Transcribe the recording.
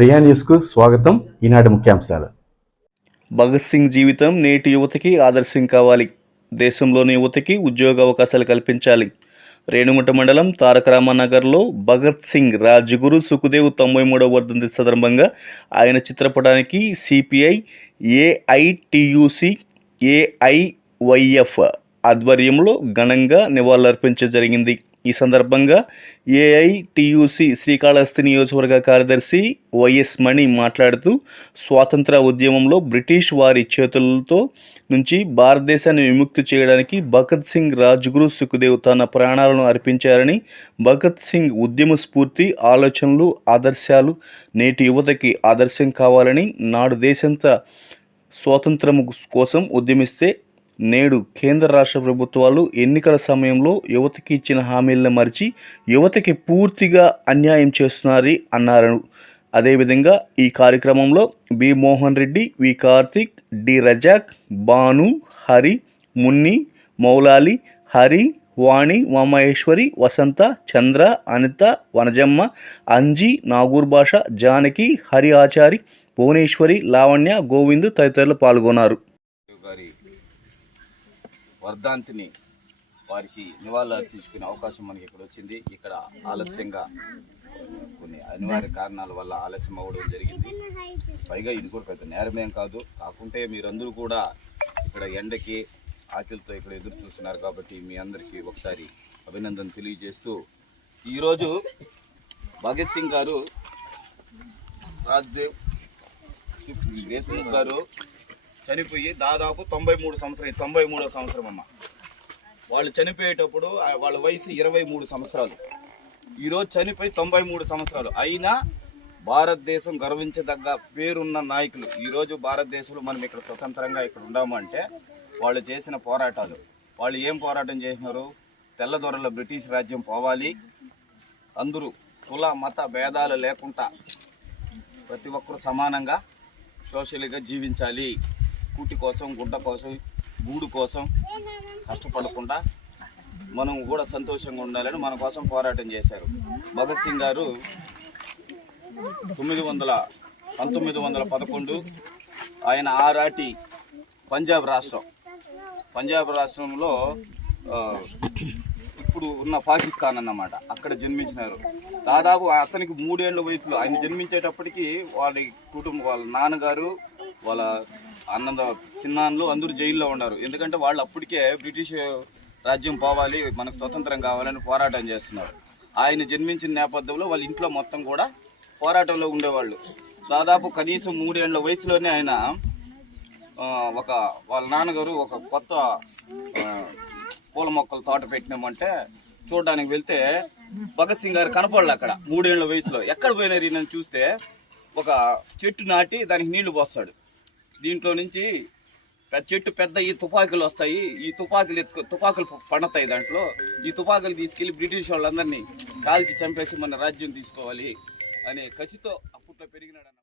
ప్రియా న్యూస్కు స్వాగతం. ఈనాటి ముఖ్యాంశాలు. భగత్ సింగ్ జీవితం నేటి యువతకి ఆదర్శం కావాలి. దేశంలోని యువతకి ఉద్యోగ అవకాశాలు కల్పించాలి. రేణుగుంట మండలం తారక రామనగర్లో భగత్ సింగ్ రాజగురు సుఖదేవ్ తొంభై మూడవ వర్ధంతి సందర్భంగా ఆయన చిత్రపటానికి సిపిఐ ఏఐటియుసి ఏఐవైఎఫ్ ఆధ్వర్యంలో ఘనంగా నివాళులర్పించ జరిగింది. ఈ సందర్భంగా ఏఐటియుసి శ్రీకాళహస్తి నియోజకవర్గ కార్యదర్శి వైఎస్ మణి మాట్లాడుతూ స్వాతంత్ర ఉద్యమంలో బ్రిటిష్ వారి చేతులతో నుంచి భారతదేశాన్ని విముక్తి చేయడానికి భగత్ సింగ్ రాజ్గురు సుఖదేవ్ తన ప్రాణాలను అర్పించారని భగత్ సింగ్ ఉద్యమ స్ఫూర్తి ఆలోచనలు ఆదర్శాలు నేటి యువతకి ఆదర్శం కావాలని నాడు దేశంతా స్వాతంత్రం కోసం ఉద్యమిస్తే నేడు కేంద్ర రాష్ట్ర ప్రభుత్వాలు ఎన్నికల సమయంలో యువతకి ఇచ్చిన హామీలను మరిచి యువతకి పూర్తిగా అన్యాయం చేస్తున్నారు అన్నారు. అదేవిధంగా ఈ కార్యక్రమంలో B Mohan Reddy V Karthik D Razak Bhanu Hari Munni Moulali Hari Vani Vamaheswari Vasantha Chandra Anitha Vanajamma Anji Nagoor Basha Janaki Hari Achari Bhuvaneswari Lavanya Govind తదితరులు పాల్గొన్నారు. వర్ధాంతిని వారికి నివాళులు అర్పించుకునే అవకాశం మనకి ఇక్కడ వచ్చింది. ఇక్కడ ఆలస్యంగా కొన్ని అనివార్య కారణాల వల్ల ఆలస్యం అవ్వడం జరిగింది. పైగా ఇది కూడా పెద్ద నేరమేం కాదు. కాకుంటే మీరందరూ కూడా ఇక్కడ ఎండకి ఆకలితో ఇక్కడ ఎదురు చూస్తున్నారు కాబట్టి మీ అందరికీ ఒకసారి అభినందన తెలియజేస్తూ ఈరోజు భగత్ సింగ్ గారు రాజ్దేవ్ దేశముఖ్ గారు చనిపోయి దాదాపు తొంభై మూడు సంవత్సరం తొంభై మూడో సంవత్సరం అమ్మ. వాళ్ళు చనిపోయేటప్పుడు వాళ్ళ వయసు ఇరవై మూడు సంవత్సరాలు. ఈరోజు చనిపోయి తొంభై మూడు సంవత్సరాలు. అయినా భారతదేశం గర్వించదగ్గ పేరున్న నాయకులు. ఈరోజు భారతదేశంలో మనం ఇక్కడ స్వతంత్రంగా ఇక్కడ ఉన్నాము అంటే వాళ్ళు చేసిన పోరాటాలు. వాళ్ళు ఏం పోరాటం చేసినారు? తెల్లదొరల బ్రిటిష్ రాజ్యం పోవాలి. అందరూ కుల మత భేదాలు లేకుండా ప్రతి ఒక్కరు సమానంగా సోషల్గా జీవించాలి. కూటి కోసం గుడ్డ కోసం గూడు కోసం కష్టపడకుండా మనం కూడా సంతోషంగా ఉండాలని మన కోసం పోరాటం చేశారు. భగత్ సింగ్ గారు తొమ్మిది వందల పంతొమ్మిది వందల పదకొండు ఆయన ఆరాటి పంజాబ్ రాష్ట్రం. పంజాబ్ రాష్ట్రంలో ఇప్పుడు ఉన్న పాకిస్తాన్ అన్నమాట. అక్కడ జన్మించినారు. దాదాపు అతనికి మూడేళ్ళ వయసులో ఆయన జన్మించేటప్పటికి వాళ్ళ కుటుంబం వాళ్ళ నాన్నగారు వాళ్ళ అన్నంద చిన్నాన్నలు అందరూ జైల్లో ఉన్నారు. ఎందుకంటే వాళ్ళు అప్పటికే బ్రిటిష్ రాజ్యం పోవాలి మనకు స్వతంత్రం కావాలని పోరాటం చేస్తున్నారు. ఆయన జన్మించిన నేపథ్యంలో వాళ్ళ ఇంట్లో మొత్తం కూడా పోరాటంలో ఉండేవాళ్ళు. దాదాపు కనీసం మూడేళ్ళ వయసులోనే ఆయన ఒక వాళ్ళ నాన్నగారు ఒక కొత్త పూల మొక్కలు తోట పెట్టినామంటే చూడడానికి వెళ్తే భగత్ సింగ్ గారు కనపడలే అక్కడ మూడేళ్ళ వయసులో. ఎక్కడ పోయినారు ఈయన చూస్తే ఒక చెట్టు నాటి దానికి నీళ్ళు పోస్తాడు. దీంట్లో నుంచి పెద్ద చెట్టు పెద్ద ఈ తుపాకులు వస్తాయి. ఈ తుపాకులు ఎత్తుకు తుపాకులు పండుతాయి దాంట్లో. ఈ తుపాకులు తీసుకెళ్ళి బ్రిటిష్ వాళ్ళందరినీ కాల్చి చంపేసి మన రాజ్యం తీసుకోవాలి అనే కసితో అప్పట్లో పెరిగినాడు